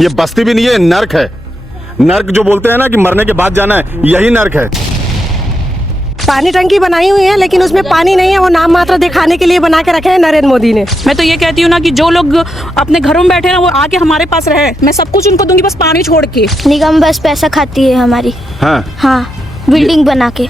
ये बस्ती भी नहीं है, नर्क है। नर्क जो बोलते हैं ना कि मरने के बाद जाना है, यही नर्क है। पानी टंकी बनाई हुई है लेकिन उसमें पानी नहीं है, वो नाम मात्र दिखाने के लिए बना के रखे हैं नरेंद्र मोदी ने। मैं तो ये कहती हूँ ना कि जो लोग अपने घरों में बैठे हैं वो आके हमारे पास रहे, मैं सब कुछ उनको दूंगी, बस पानी छोड़ के। निगम बस पैसा खाती है हमारी। हाँ, बिल्डिंग बना के।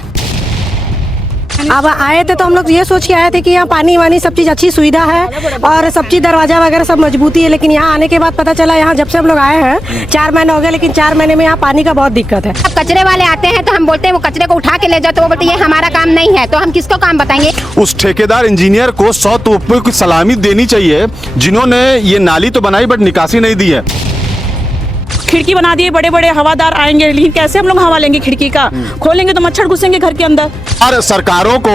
अब आए थे तो हम लोग ये सोच के आए थे कि यहाँ पानी वानी सब चीज़ अच्छी सुविधा है और सब चीज़ दरवाजा वगैरह सब मजबूती है, लेकिन यहाँ आने के बाद पता चला यहाँ जब से हम लोग आए हैं 4 महीने हो गए, लेकिन 4 महीने में यहाँ पानी का बहुत दिक्कत है। अब कचरे वाले आते हैं तो हम बोलते हैं वो कचरे को उठा के ले जाओ, तो वो बोलते ये हमारा काम नहीं है, तो हम किसको काम बताएंगे। उस ठेकेदार इंजीनियर को 100 तोपों की सलामी देनी चाहिए जिन्होंने ये नाली तो बनाई बट निकासी नहीं दी है। खिड़की बना दिए, बड़े बड़े हवादार आएंगे, लेकिन कैसे हम लोग हवा लेंगे? खिड़की का खोलेंगे तो मच्छर घुसेंगे घर के अंदर। और सरकारों को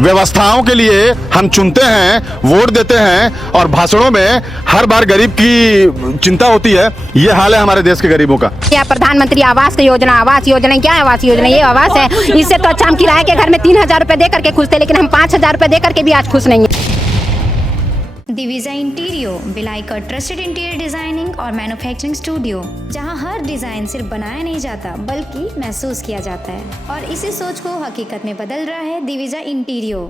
व्यवस्थाओं के लिए हम चुनते हैं, वोट देते हैं और भाषणों में हर बार गरीब की चिंता होती है। ये हाल है हमारे देश के गरीबों का। क्या प्रधानमंत्री आवास योजना, आवास योजना क्या है? आवास योजना ये आवास है, इससे तो अच्छा हम किराए के घर में 3000 रुपए दे करके खुश थे, लेकिन हम 5000 रुपए दे करके भी आज खुश नहीं है। दिविजा इंटीरियो भिलाई का ट्रस्टेड इंटीरियर डिजाइनिंग और मैन्युफैक्चरिंग स्टूडियो, जहां हर डिजाइन सिर्फ बनाया नहीं जाता बल्कि महसूस किया जाता है, और इसी सोच को हकीकत में बदल रहा है दिविजा इंटीरियो।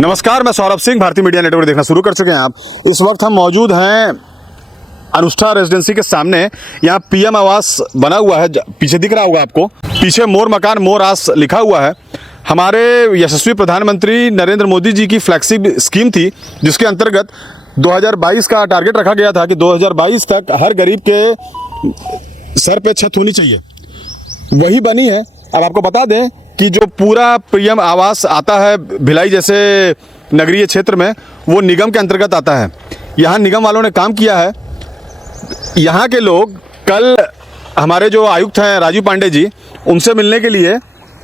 नमस्कार, मैं सौरभ सिंह, भारतीय मीडिया नेटवर्क देखना शुरू कर चुके हैं आप। इस वक्त हम मौजूद हैं अनुष्ठा रेजिडेंसी के सामने। यहाँ पीएम आवास बना हुआ है, पीछे दिख रहा होगा आपको, पीछे मोर मकान मोर आस लिखा हुआ है। हमारे यशस्वी प्रधानमंत्री नरेंद्र मोदी जी की फ्लैगशिप स्कीम थी, जिसके अंतर्गत 2022 का टारगेट रखा गया था कि 2022 तक हर गरीब के सर पे छत होनी चाहिए। वही बनी है। अब आपको बता दें कि जो पूरा पीएम आवास आता है भिलाई जैसे नगरीय क्षेत्र में, वो निगम के अंतर्गत आता है। यहाँ निगम वालों ने काम किया है। यहाँ के लोग कल हमारे जो आयुक्त हैं राजीव पांडे जी, उनसे मिलने के लिए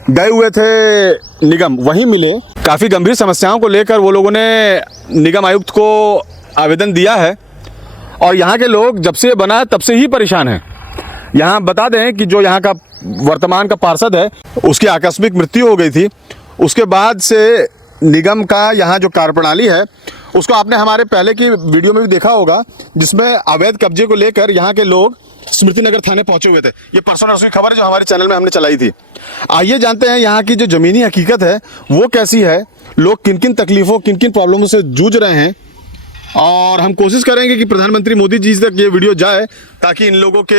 गए हुए थे निगम, वहीं मिले। काफ़ी गंभीर समस्याओं को लेकर वो लोगों ने निगम आयुक्त को आवेदन दिया है और यहाँ के लोग जब से बना तब से ही परेशान हैं। यहाँ बता दें कि जो यहाँ का वर्तमान का पार्षद है, उसकी आकस्मिक मृत्यु हो गई थी। उसके बाद से निगम का यहाँ जो कार्यप्रणाली है, उसको आपने हमारे पहले की वीडियो में भी देखा होगा, जिसमें अवैध कब्जे को लेकर यहाँ के लोग स्मृति नगर थाने पहुंचे हुए थे। ये परसों नरसों की खबर है जो हमारे चैनल में हमने चलाई थी। आइए जानते हैं यहाँ की जो जमीनी हकीकत है वो कैसी है, लोग किन किन तकलीफों किन किन प्रॉब्लमों से जूझ रहे हैं, और हम कोशिश करेंगे कि प्रधानमंत्री मोदी जी तक ये वीडियो जाए ताकि इन लोगों के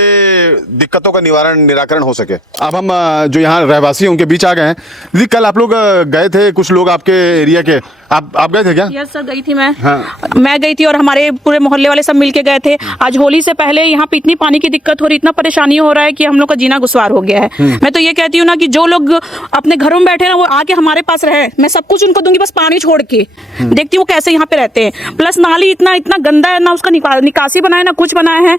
दिक्कतों का निराकरण हो सके। अब हम जो यहाँ रहवासी हैं उनके बीच आ गए हैं। दीदी, कल आप लोग गए थे, कुछ लोग आपके एरिया के, आप गए थे क्या? यस सर, गई थी मैं। हाँ। मैं गई थी और हमारे पूरे मोहल्ले वाले सब मिलके गए थे। आज होली से पहले यहाँ पे इतनी पानी की दिक्कत हो रही, इतना परेशानी हो रहा है कि हम लोग का जीना दुश्वार हो गया है। मैं तो ये कहती हूँ ना कि जो लोग अपने घरों में बैठे हैं वो आके हमारे पास रहे, मैं सब कुछ उनको दूंगी, बस पानी छोड़ के। देखती हूँ कैसे यहाँ पे रहते हैं। प्लस नाली इतना गंदा है ना, उसका निकासी बनाया ना कुछ बनाया है।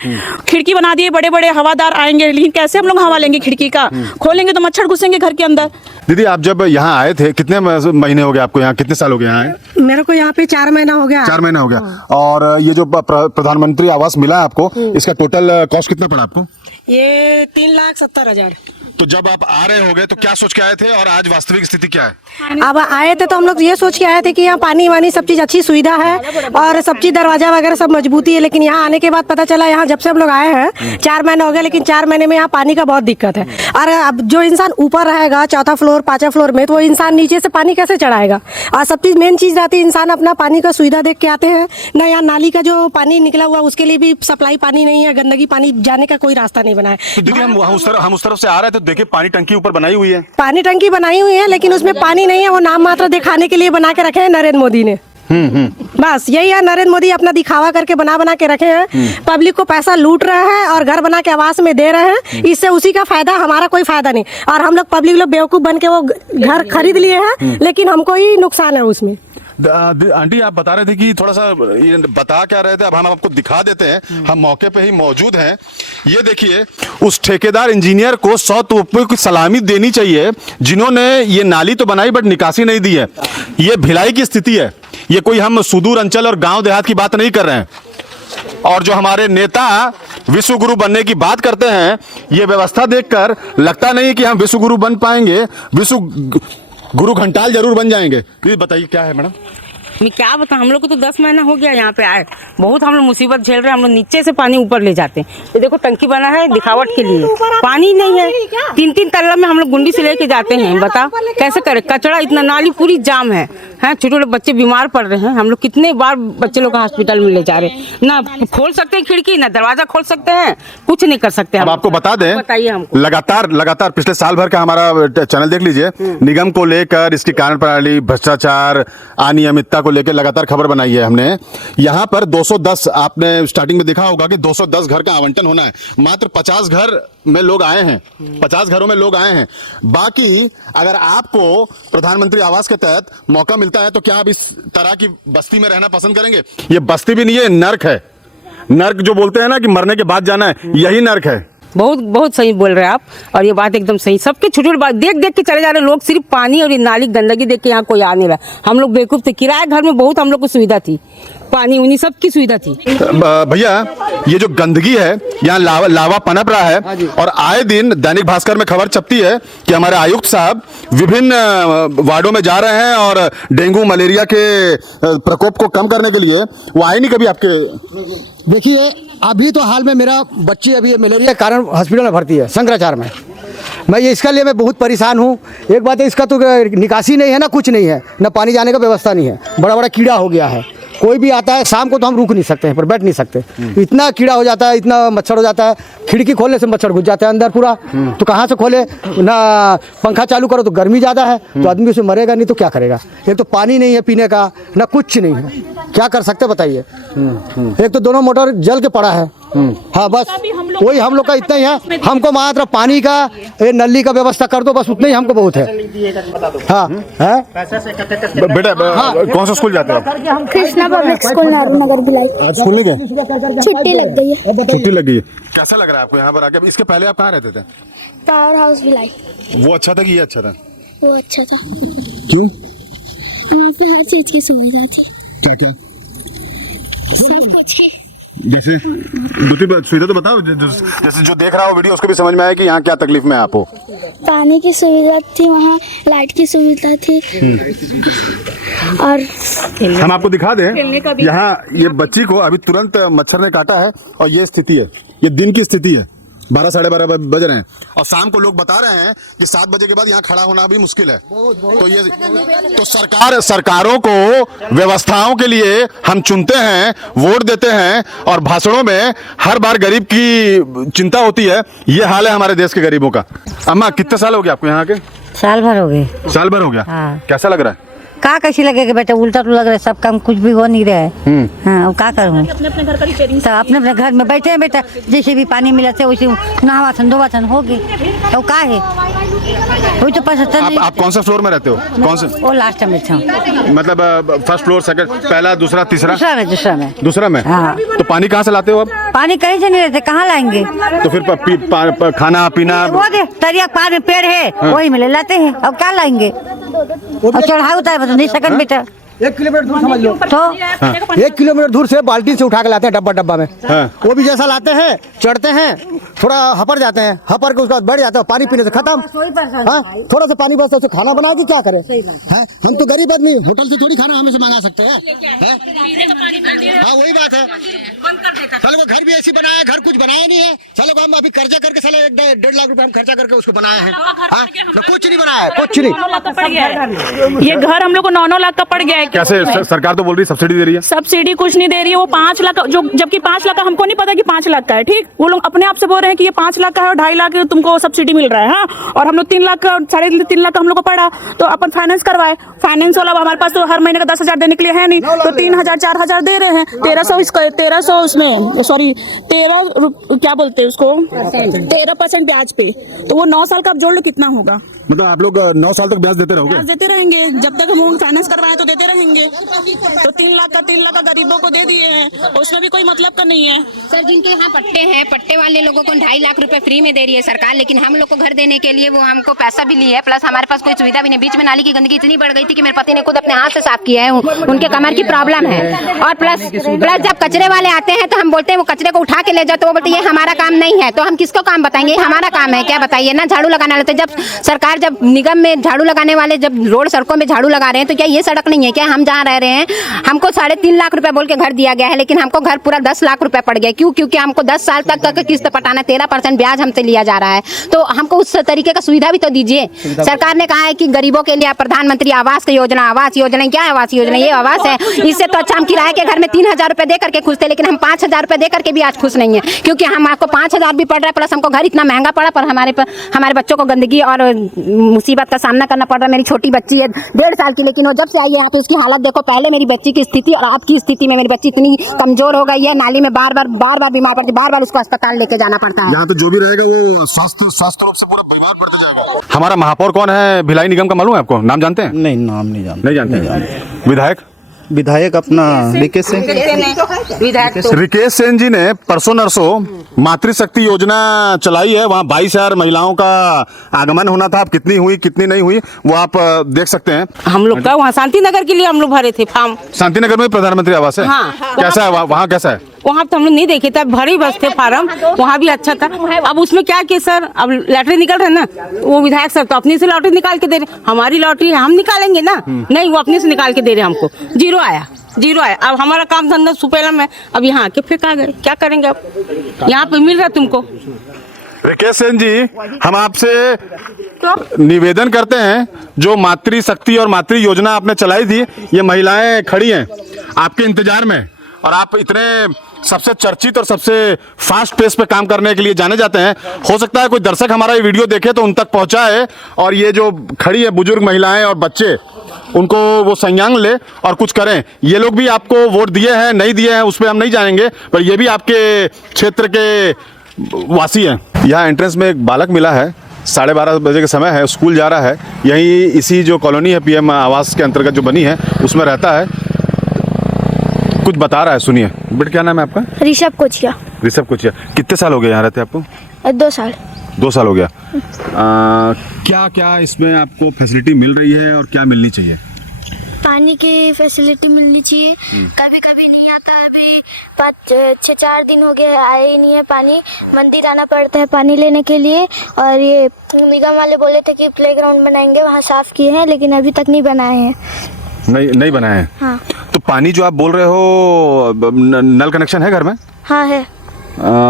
खिड़की बना दिए, बड़े बड़े हवादार आएंगे, लेकिन कैसे हम लोग हवा लेंगे? खिड़की का खोलेंगे तो मच्छर घुसेंगे घर के अंदर। दीदी, आप जब यहाँ आए थे, कितने महीने हो गए आपको यहाँ, कितने साल हो गए यहाँ आए? मेरे को यहाँ पे 4 महीना हो गया। 4 महीना हो गया। और ये जो प्रधानमंत्री आवास मिला है आपको, इसका टोटल कॉस्ट कितना पड़ा आपको? ये 3,70,000। तो जब आप आ रहे होगे तो क्या सोच के आए थे और आज वास्तविक स्थिति क्या है? अब आए थे तो हम लोग ये सोच के आए थे कि यहाँ पानी वानी सब चीज़ अच्छी सुविधा है और सब चीज़ दरवाजा वगैरह सब मजबूती है, लेकिन यहाँ आने के बाद पता चला यहाँ जब से हम लोग आए हैं 4 महीने हो गए, लेकिन 4 महीने में यहाँ पानी का बहुत दिक्कत है। और अब जो इंसान ऊपर रहेगा 4था फ्लोर 5वां फ्लोर में, तो वो इंसान नीचे से पानी कैसे चढ़ाएगा? और सब चीज़ मेन चीज़ रहती है, इंसान अपना पानी का सुविधा देख के आते हैं ना। यहाँ नाली का जो पानी निकला हुआ उसके लिए भी सप्लाई पानी नहीं है, गंदगी पानी जाने का कोई रास्ता नहीं बना है। तो दीदी, हम उस तरफ से आ रहे थे, देखिए पानी टंकी ऊपर बनाई हुई है। पानी टंकी बनाई हुई है लेकिन उसमें पानी नहीं है, वो नाम मात्र दिखाने के लिए बना के रखे हैं नरेंद्र मोदी ने। बस यही है, नरेंद्र मोदी अपना दिखावा करके बना के रखे हैं। पब्लिक को पैसा लूट रहे हैं और घर बना के आवास में दे रहे हैं। इससे उसी का फायदा, हमारा कोई फायदा नहीं। और हम लोग पब्लिक लोग बेवकूफ बन के वो घर खरीद लिए हैं, लेकिन हमको ही नुकसान है उसमें। आंटी, आप बता रहे थे कि थोड़ा सा ये बता क्या रहे थे, अब हम आपको दिखा देते हैं। हम मौके पे ही मौजूद हैं। ये देखिए, उस ठेकेदार इंजीनियर को 100 तोपों की सलामी देनी चाहिए जिन्होंने ये नाली तो बनाई बट निकासी नहीं दी है। ये भिलाई की स्थिति है। ये कोई हम सुदूर अंचल और गांव देहात की बात नहीं कर रहे हैं। और जो हमारे नेता विश्व गुरु बनने की बात करते हैं, ये व्यवस्था देखकर लगता नहीं कि हम विश्व गुरु बन पाएंगे। विश्व गुरु घंटाल जरूर बन जाएंगे। प्लीज बताइए क्या है मैडम? मैं क्या बताऊं, हम लोग को तो 10 महीना हो गया यहाँ पे आए, बहुत हम लोग मुसीबत झेल रहे हैं। हम लोग नीचे से पानी ऊपर ले जाते हैं। ये देखो टंकी बना है दिखावट के लिए, पानी नहीं है। 3-3 तल्ला में हम लोग गुंडी से लेके जाते हैं, बताओ कैसे करें। कचरा इतना, नाली पूरी जाम है, छोटे छोटे बच्चे बीमार पड़ रहे हैं। हम लोग कितने बार बच्चे लोग हॉस्पिटल में ले जा रहे हैं, ना खोल सकते हैं खिड़की, ना दरवाजा खोल सकते हैं, कुछ नहीं कर सकते। अब आपको बता दें, बताइए हमको। लगातार पिछले साल भर का हमारा चैनल देख लीजिए, निगम को लेकर इसकी कार्य प्रणाली, भ्रष्टाचार, अनियमितता को लेकर लगातार खबर बनाई है हमने। यहाँ पर 210, आपने स्टार्टिंग में देखा होगा कि 210 घर का आवंटन होना है, मात्र 50 घर में लोग आए हैं, 50 घरों में लोग आए हैं। बाकी अगर आपको प्रधानमंत्री आवास के तहत मौका मिलता है तो क्या आप इस तरह की बस्ती में रहना पसंद करेंगे? ये बस्ती भी नहीं है, नर्क है। नर्क जो बोलते हैं ना कि मरने के बाद जाना है, यही नर्क है। बहुत बहुत सही बोल रहे हैं आप, और ये बात एकदम सही। सबके छोटी छोटी बात देख देख के चले जा रहे हैं लोग, सिर्फ पानी और ये नाली गंदगी देख के यहाँ कोई आ नहीं रहा। हम लोग बेवकूफ थे, किराए घर में बहुत हम लोग को सुविधा थी, पानी उन्हीं सबकी सुविधा थी। भैया ये जो गंदगी है, यहाँ लावा पनप रहा है, और आए दिन दैनिक भास्कर में खबर छपती है कि हमारे आयुक्त साहब विभिन्न वार्डों में जा रहे हैं और डेंगू मलेरिया के प्रकोप को कम करने के लिए। वो आए नहीं कभी आपके? देखिए अभी तो हाल में मेरा बच्ची अभी मलेरिया के कारण हॉस्पिटल में भर्ती है, शंकराचार्य में। मैं ये इसके लिए मैं बहुत परेशान हूँ। एक बात है, इसका तो निकासी नहीं है ना, कुछ नहीं है, ना पानी जाने का व्यवस्था नहीं है, बड़ा बड़ा कीड़ा हो गया है। कोई भी आता है शाम को तो हम रुक नहीं सकते हैं, पर बैठ नहीं सकते, इतना कीड़ा हो जाता है, इतना मच्छर हो जाता है। खिड़की खोलने से मच्छर घुस जाते हैं अंदर पूरा, तो कहाँ से खोले ना। पंखा चालू करो तो गर्मी ज़्यादा है, तो आदमी उसमें मरेगा नहीं तो क्या करेगा। एक तो पानी नहीं है पीने का, ना कुछ नहीं है, क्या कर सकते बताइए। एक तो दोनों मोटर जल के पड़ा है। हाँ बस वही हम लोग का इतना ही है। हमको मात्र पानी का, ये नली का व्यवस्था कर दो, बस उतना ही हमको बहुत है। हाँ है बेटा, कौन सा स्कूल जाते हो आप? Krishna public school Narunagar Bhilai. आज स्कूल नहीं गए? छुट्टी लग गई है। छुट्टी लग गई है। कैसा लग रहा है आपको यहाँ पर आके? इसके पहले आप कहाँ रहते थे? Power house Bhilai. वो अच्छा था कि ये अच्छा था? वो अच्छा था। क्यों? वहाँ पे हर चीज की सुविधा थी। क्या क्या? सब कुछ की। जैसे सुविधा तो बताओ, जैसे जो देख रहा हो वीडियो उसको भी समझ में आए कि यहाँ क्या तकलीफ में आप हो। पानी की सुविधा थी, वहाँ लाइट की सुविधा थी, और हम आपको दिखा दें, यहाँ ये बच्ची को अभी तुरंत मच्छर ने काटा है, और ये स्थिति है, ये दिन की स्थिति है। 12 साढ़े 12 बज रहे हैं, और शाम को लोग बता रहे हैं कि 7 बजे के बाद यहाँ खड़ा होना भी मुश्किल है। तो ये तो सरकारों को व्यवस्थाओं के लिए हम चुनते हैं, वोट देते हैं, और भाषणों में हर बार गरीब की चिंता होती है। ये हाल है हमारे देश के गरीबों का। अम्मा कितने साल हो गए आपको यहाँ के? साल भर हो गए। साल भर हो गया। हाँ। कैसा लग रहा है? का कैसी लगेगा बेटा, उल्टा तो लग रहा है, सब काम कुछ भी हो नहीं रहा है। हाँ, क्या करूँ, अपने अपने घर का रिपेयरिंग तो अपने अपने घर में बैठे हैं बेटा, जैसे भी पानी मिला था वैसे नहावासन धोवासन हो गए, तो का है वही तो पता नहीं। आप कौन सा फ्लोर में रहते हो? कौन से? वो लास्ट में था, मतलब फर्स्ट फ्लोर, सेकंड, पहला, दूसरा, तीसरा? दूसरा में। हाँ। तो पानी कहाँ से लाते हो आप? पानी कहीं से नहीं रहते, कहाँ लाएंगे? तो फिर खाना पीना वो दे तरिया पार में पेड़ है, वही में ले लाते हैं, अब क्या लाएंगे? और चढ़ाई उतार बता नहीं सकन बेटा। 1 किलोमीटर दूर समझ लो, तो 1 किलोमीटर दूर से बाल्टी से उठा के लाते हैं, डब्बा में। वो भी जैसा लाते हैं, चढ़ते हैं, थोड़ा हपर जाते हैं, हपर के उसके बाद बैठ जाते हैं, पानी पीने से खत्म। हाँ, थोड़ा सा पानी बस, उसे खाना बना के क्या करें? हम तो गरीब आदमी, होटल से थोड़ी खाना हमें से मंगा सकते हैं। हाँ वही बात है, चलो घर भी ऐसी बनाया, घर कुछ बनाया नहीं है। चलो हम अभी कर्जा करके साले 1.5 लाख रुपए हम खर्चा करके उसको बनाए हैं, कुछ नहीं बनाया, कुछ नहीं। ये घर हम लोग को 9-9 लाख का पड़ गया है। कैसे? सरकार तो बोल रही है सब्सिडी दे रही है। सब्सिडी कुछ नहीं दे रही है, वो 5 लाख जो, जबकि 5 लाख का हमको नहीं पता कि 5 लाख का है। ठीक, वो लोग अपने आप से बोल रहे हैं कि ये 5 लाख का है और 2.5 लाख तुमको सब्सिडी मिल रहा है। हाँ, और हम लोग 3 लाख का, 3.5 लाख का हम लोग को पड़ा, तो अपन फाइनेंस करवाए। फाइनेंस वाला हमारे पास तो हर महीने का 10,000 देने के लिए है नहीं, तो 3,000 4,000 दे रहे हैं। 1300 उसमें, सॉरी 13 क्या बोलते हैं उसको, 13% ब्याज पे। तो वो 9 साल का आप जोड़ लो कितना होगा। मतलब आप लोग 9 साल तक ब्याज देते रहोगे? ब्याज देते रहेंगे जब तक हम फाइनेंस करवाए, तो देते रहेंगे। तो 3 लाख का गरीबों को दे दिए हैं, उसमें भी कोई मतलब का नहीं है। सर जिनके यहाँ पट्टे हैं, पट्टे वाले लोगों को 2.5 लाख रुपए फ्री में दे रही है सरकार, लेकिन हम लोग को घर देने के लिए वो हमको पैसा भी लिए है, प्लस हमारे पास कोई सुविधा भी नहीं। बीच में नाली की गंदगी इतनी बढ़ गई थी कि मेरे पति ने खुद अपने हाथ से साफ किया है, उनके कमर की प्रॉब्लम है। और प्लस जब कचरे वाले आते हैं तो हम बोलते हैं वो कचरे को उठा के ले जाओ, तो वो बोलते ये हमारा काम नहीं है। तो हम किसको काम बताएंगे? हमारा काम है क्या, बताइए ना। झाड़ू लगाना लेते, जब सरकार सरकार जब निगम में झाड़ू लगाने वाले जब रोड सड़कों में झाड़ू लगा रहे हैं तो क्या ये सड़क नहीं है क्या? हम जहाँ रह रहे हैं हमको 3.5 लाख रुपए बोल के घर दिया गया है, लेकिन हमको घर पूरा 10 लाख रुपए पड़ गया। क्यों? क्योंकि हमको 10 साल तक किस्त पटाना, 13% ब्याज हमसे लिया जा रहा है। तो हमको उस तरीके का सुविधा भी तो दीजिए। सरकार ने कहा है कि गरीबों के लिए प्रधानमंत्री आवास योजना, आवास योजना क्या है? आवास योजना ये आवास है। इससे तो अच्छा हम किराए के घर में 3,000 रुपए दे करके खुश थे, लेकिन हम 5,000 रुपए दे करके भी आज खुश नहीं है, क्योंकि हम आपको 5,000 भी पड़ रहा है प्लस हमको घर इतना महंगा पड़ा, पर हमारे बच्चों को गंदगी और मुसीबत का सामना करना पड़ रहा है। मेरी छोटी बच्ची है 1.5 साल की, लेकिन वो जब से आई है यहाँ पे उसकी हालत देखो। पहले मेरी बच्ची की स्थिति और आज की स्थिति में मेरी बच्ची इतनी कमजोर हो गई है, नाली में बार बार बीमार पड़ती, बार उसको अस्पताल लेके जाना पड़ता है। यहाँ तो जो भी रहेगा वो स्वास्थ्य रूप से पूरा बीमार पड़ते जाएगा। हमारा महापौर कौन है भिलाई निगम का, मालूम है आपको? नाम जानते हैं? नहीं, नाम नहीं जानते। विधायक अपना रिकेश सेन, रिकेश सेन जी ने परसों नरसों मातृशक्ति योजना चलाई है। वहाँ 22,000 महिलाओं का आगमन होना था। अब कितनी हुई कितनी नहीं हुई वो आप देख सकते हैं। हम लोग का वहाँ शांति नगर के लिए हम लोग भरे थे फॉर्म। शांति नगर में प्रधानमंत्री आवास है। हाँ। कैसा है वहाँ कैसा है? वहाँ तो हमने नहीं देखे थे, भरे बस थे फार्म, वहाँ भी अच्छा था। अब उसमें क्या कि सर अब लॉटरी निकल रहे ना, वो विधायक सर तो अपने से लॉटरी निकाल के दे रहे। हमारी लॉटरी है हम निकालेंगे ना, नहीं वो अपने से निकाल के दे रहे हमको। जीरो आया। अब हमारा काम धंधा सुपेला में, अब यहाँ आके फेंका गए, क्या करेंगे अब? यहाँ पे मिल रहा है तुमको। रिकेश सेन जी, हम आपसे निवेदन करते हैं, जो मातृशक्ति और मातृ योजना आपने चलाई थी, ये महिलाएं खड़ी हैं आपके इंतजार में, और आप इतने सबसे चर्चित और सबसे फास्ट पेस पे काम करने के लिए जाने जाते हैं। हो सकता है कोई दर्शक हमारा ये वीडियो देखे तो उन तक पहुंचाए, और ये जो खड़ी है बुजुर्ग महिलाएं और बच्चे, उनको वो संज्ञान ले और कुछ करें। ये लोग भी आपको वोट दिए हैं नहीं दिए हैं उस पर हम नहीं जाएंगे, पर ये भी आपके क्षेत्र के वासी हैं। यहाँ एंट्रेंस में एक बालक मिला है, 12:30 बजे का समय है, स्कूल जा रहा है। यही इसी जो कॉलोनी है पीएम आवास के अंतर्गत जो बनी है उसमें रहता है, कुछ बता रहा है, सुनिए। बेटा क्या नाम है आपका? ऋषभ कोचिया। ऋषभ कोचिया। कितने साल हो गए यहाँ रहते आपको? 2 साल। 2 साल हो गया। क्या क्या इसमें आपको फैसिलिटी मिल रही है और क्या मिलनी चाहिए? पानी की फैसिलिटी मिलनी चाहिए। कभी कभी नहीं आता, अभी 5-6-4 दिन हो गए आए ही नहीं है पानी। मंदिर आना पड़ता है पानी लेने के लिए, और ये निगम वाले बोले थे कि प्लेग्राउंड बनाएंगे, वहाँ साफ किए हैं लेकिन अभी तक नहीं बनाए हैं। नहीं बनाए हैं। हाँ। तो पानी जो आप बोल रहे हो, नल कनेक्शन है घर में? हाँ है।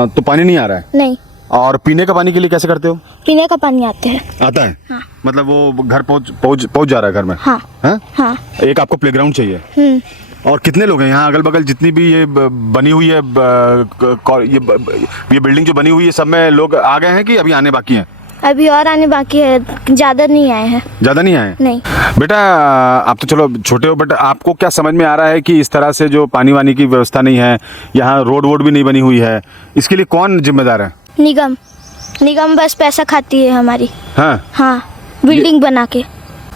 तो पानी नहीं आ रहा है? नहीं। और पीने का पानी के लिए कैसे करते हो? पीने का पानी आता है। हाँ। मतलब वो घर पहुंच जा रहा है घर में? हाँ। हाँ? एक आपको प्लेग्राउंड चाहिए। और कितने लोग हैं यहाँ अगल बगल जितनी भी ये बनी हुई है, ये बिल्डिंग जो बनी हुई है, सब में लोग आ गए हैं कि अभी आने बाकी हैं? अभी और आने बाकी है, ज़्यादा नहीं आए हैं। ज़्यादा नहीं आए? नहीं। बेटा आप तो चलो छोटे हो, बट आपको क्या समझ में आ रहा है कि इस तरह से जो पानी वानी की व्यवस्था नहीं है, यहाँ रोड भी नहीं बनी हुई है, इसके लिए कौन जिम्मेदार है? निगम बस पैसा खाती है हमारी। हाँ, बिल्डिंग बना के।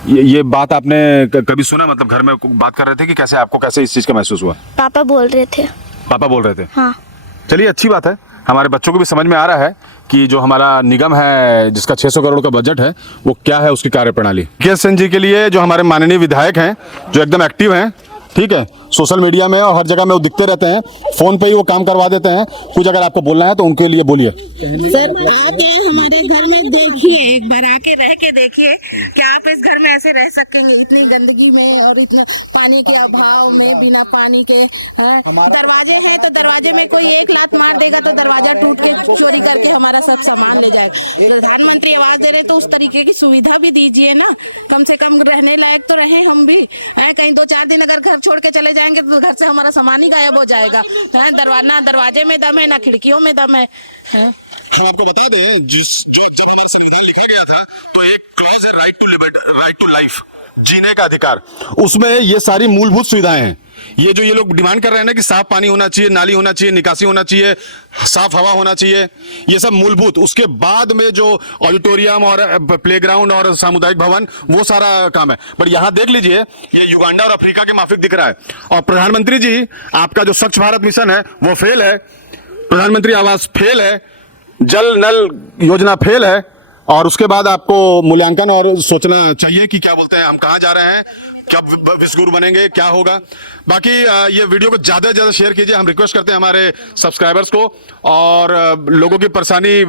ये बात आपने कभी सुना? मतलब घर में बात कर रहे थे कि कैसे आपको कैसे इस चीज़ का महसूस हुआ? पापा बोल रहे थे। पापा बोल रहे थे? हाँ। चलिए अच्छी बात है, हमारे बच्चों को भी समझ में आ रहा है कि जो हमारा निगम है जिसका 600 करोड़ का बजट है वो क्या है, उसकी कार्यप्रणाली। रिकेश सेन जी के लिए जो हमारे माननीय विधायक हैं, जो एकदम एक्टिव हैं, ठीक है, सोशल मीडिया में और हर जगह में वो दिखते रहते हैं, फोन पे ही वो काम करवा देते हैं। कुछ अगर आपको बोलना है तो उनके लिए बोलिए। सर आके हमारे घर में देखिए, एक बार आके रह के देखिए कि आप इस घर में ऐसे रह सकेंगे इतनी गंदगी में और इतना पानी के अभाव में, बिना पानी के। दरवाजे हैं तो दरवाजे में कोई एक लात मार देगा तो दरवाजा टूट के चोरी करके हमारा सब सामान ले जाएगा। प्रधानमंत्री आवास दे रहे तो उस तरीके की सुविधा भी दीजिए ना, कम से कम रहने लायक तो रहे हम भी। कहीं 2-4 दिन अगर घर छोड़ के चले जाएंगे तो घर से हमारा सामान ही गायब हो जाएगा। दरवाजे में दम है ना खिड़कियों में दम है। हम आपको बता दें, जब संविधान लिखा गया था तो एक क्लॉज है राइट टू लाइफ, जीने का अधिकार, उसमें ये सारी मूलभूत सुविधाएं हैं। ये जो ये लोग डिमांड कर रहे हैं ना कि साफ पानी होना चाहिए, नाली होना चाहिए, निकासी होना चाहिए, साफ हवा होना चाहिए, ये सब मूलभूत। उसके बाद में जो ऑडिटोरियम और प्लेग्राउंड और सामुदायिक भवन, वो सारा काम है। पर यहाँ देख लीजिए, ये युगांडा और अफ्रीका के माफिक दिख रहा है। और प्रधानमंत्री जी, आपका जो स्वच्छ भारत मिशन है वो फेल है, प्रधानमंत्री आवास फेल है, जल नल योजना फेल है, और उसके बाद आपको मूल्यांकन और सोचना चाहिए कि क्या बोलते हैं, हम कहाँ जा रहे हैं। कब विश्वगुरु बनेंगे, क्या होगा। बाकी ये वीडियो को ज़्यादा से ज़्यादा शेयर कीजिए, हम रिक्वेस्ट करते हैं हमारे सब्सक्राइबर्स को। और लोगों की परेशानी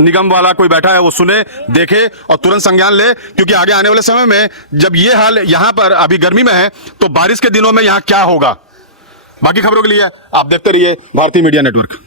निगम वाला कोई बैठा है वो सुने, देखे और तुरंत संज्ञान ले, क्योंकि आगे आने वाले समय में जब ये हाल यहाँ पर अभी गर्मी में है तो बारिश के दिनों में यहाँ क्या होगा। बाकी खबरों के लिए आप देखते रहिए भारतीय मीडिया नेटवर्क।